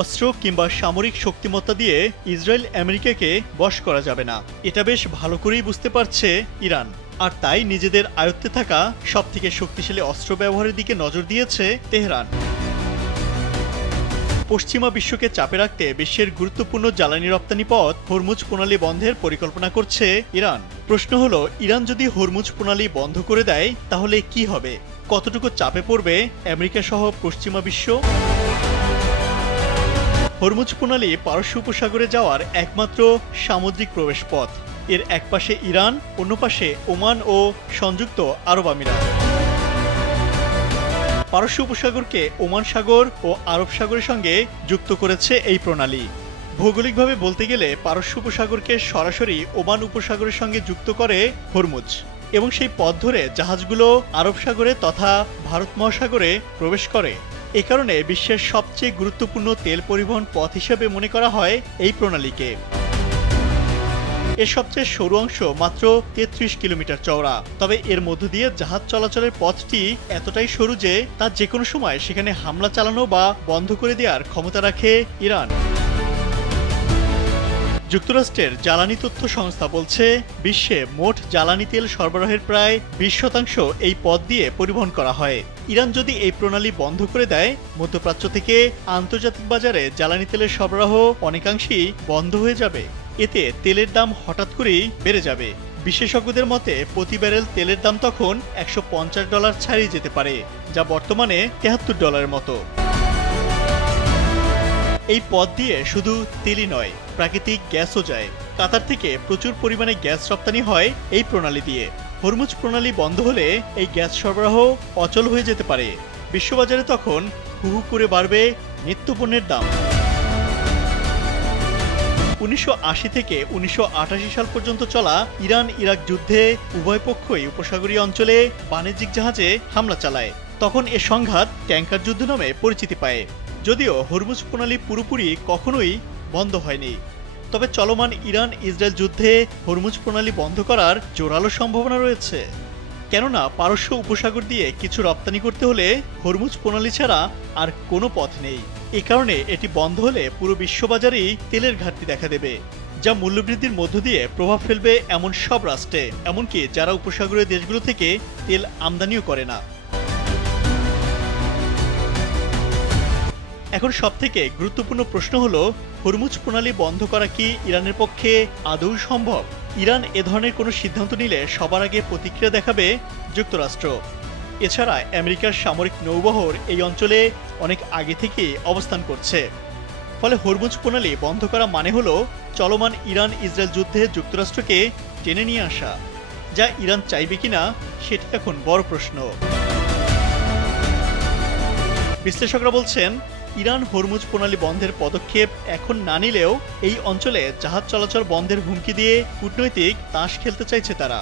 অস্ত্র কিংবা সামরিক শক্তিমত্তা দিয়ে ইসরায়েল আমেরিকাকে বশ করা যাবে না, এটা বেশ ভালো করেই বুঝতে পারছে ইরান। আর তাই নিজেদের আয়ত্তে থাকা সবথেকে শক্তিশালী অস্ত্র ব্যবহারের দিকে নজর দিয়েছে তেহরান। পশ্চিমা বিশ্বকে চাপে রাখতে বিশ্বের গুরুত্বপূর্ণ জ্বালানি রপ্তানি পথ হরমুজ প্রণালী বন্ধের পরিকল্পনা করছে ইরান। প্রশ্ন হলো, ইরান যদি হরমুজ প্রণালী বন্ধ করে দেয় তাহলে কি হবে? কতটুকু চাপে পড়বে আমেরিকা সহ পশ্চিমা বিশ্ব? হরমুজ প্রণালী পারস্য উপসাগরে যাওয়ার একমাত্র সামুদ্রিক প্রবেশ পথ। এর এক পাশে ইরান, অন্য পাশে ওমান ও সংযুক্ত আরব আমিরাত। পারস্য উপসাগরকে ওমান সাগর ও আরব সাগরের সঙ্গে যুক্ত করেছে এই প্রণালী। ভৌগোলিকভাবে বলতে গেলে পারস্য উপসাগরকে সরাসরি ওমান উপসাগরের সঙ্গে যুক্ত করে হরমুজ, এবং সেই পথ ধরে জাহাজগুলো আরব সাগরে তথা ভারত মহাসাগরে প্রবেশ করে। এ কারণে বিশ্বের সবচেয়ে গুরুত্বপূর্ণ তেল পরিবহন পথ হিসেবে মনে করা হয় এই প্রণালীকে। এর সবচেয়ে সরু অংশ মাত্র ৩৩ কিলোমিটার চওড়া, তবে এর মধ্য দিয়ে জাহাজ চলাচলের পথটি এতটাই সরু যে তা যে কোনো সময় সেখানে হামলা চালানো বা বন্ধ করে দেওয়ার ক্ষমতা রাখে ইরান। যুক্তরাষ্ট্রের জ্বালানি তথ্য সংস্থা বলছে, বিশ্বে মোট জ্বালানি তেল সরবরাহের প্রায় ২০% এই পথ দিয়ে পরিবহন করা হয়। ইরান যদি এই প্রণালী বন্ধ করে দেয়, মধ্যপ্রাচ্য থেকে আন্তর্জাতিক বাজারে জ্বালানি তেলের সরবরাহ অনেকাংশেই বন্ধ হয়ে যাবে। এতে তেলের দাম হঠাৎ করেই বেড়ে যাবে। বিশেষজ্ঞদের মতে প্রতি ব্যারেল তেলের দাম তখন $১৫০ ছাড়িয়ে যেতে পারে, যা বর্তমানে $৭৩ মতো। এই পথ দিয়ে শুধু তেলই নয়, প্রাকৃতিক গ্যাসও যায়। কাতার থেকে প্রচুর পরিমাণে গ্যাস রপ্তানি হয় এই প্রণালী দিয়ে। হরমুজ প্রণালী বন্ধ হলে এই গ্যাস সরবরাহ অচল হয়ে যেতে পারে। বিশ্ববাজারে তখন হু হু করে বাড়বে নিত্যপণ্যের দাম। ১৯৮০ থেকে ১৯৮৮ সাল পর্যন্ত চলা ইরান ইরাক যুদ্ধে উভয় পক্ষই উপসাগরীয় অঞ্চলে বাণিজ্যিক জাহাজে হামলা চালায়। তখন এ সংঘাত ট্যাঙ্কার যুদ্ধ নামে পরিচিতি পায়। যদিও হরমুজ প্রণালী পুরোপুরি কখনোই বন্ধ হয়নি, তবে চলমান ইরান ইসরায়েল যুদ্ধে হরমুজ প্রণালী বন্ধ করার জোরালো সম্ভাবনা রয়েছে। কেননা পারস্য উপসাগর দিয়ে কিছু রপ্তানি করতে হলে হরমুজ প্রণালী ছাড়া আর কোনো পথ নেই। এ কারণে এটি বন্ধ হলে পুরো বিশ্ববাজারেই তেলের ঘাটতি দেখা দেবে, যা মূল্যবৃদ্ধির মধ্য দিয়ে প্রভাব ফেলবে এমন সব রাষ্ট্রে, এমনকি যারা উপসাগরীয় দেশগুলো থেকে তেল আমদানিও করে না। এখন সবথেকে গুরুত্বপূর্ণ প্রশ্ন হলো, হরমুজ প্রণালী বন্ধ করা কি ইরানের পক্ষে আদৌ সম্ভব? ইরান এ ধরনের কোনো সিদ্ধান্ত নিলে সবার আগে প্রতিক্রিয়া দেখাবে যুক্তরাষ্ট্র। এছাড়া আমেরিকার সামরিক নৌবহর এই অঞ্চলে অনেক আগে থেকেই অবস্থান করছে। ফলে হরমুজ প্রণালী বন্ধ করা মানে হলো চলমান ইরান ইসরায়েল যুদ্ধে যুক্তরাষ্ট্রকে টেনে নিয়ে আসা, যা ইরান চাইবে কিনা সেটি এখন বড় প্রশ্ন। বিশ্লেষকরা বলছেন, ইরান হরমুজ প্রণালী বন্ধের পদক্ষেপ এখন না নিলেও এই অঞ্চলে জাহাজ চলাচল বন্ধের হুমকি দিয়ে কূটনৈতিক তাস খেলতে চাইছে তারা।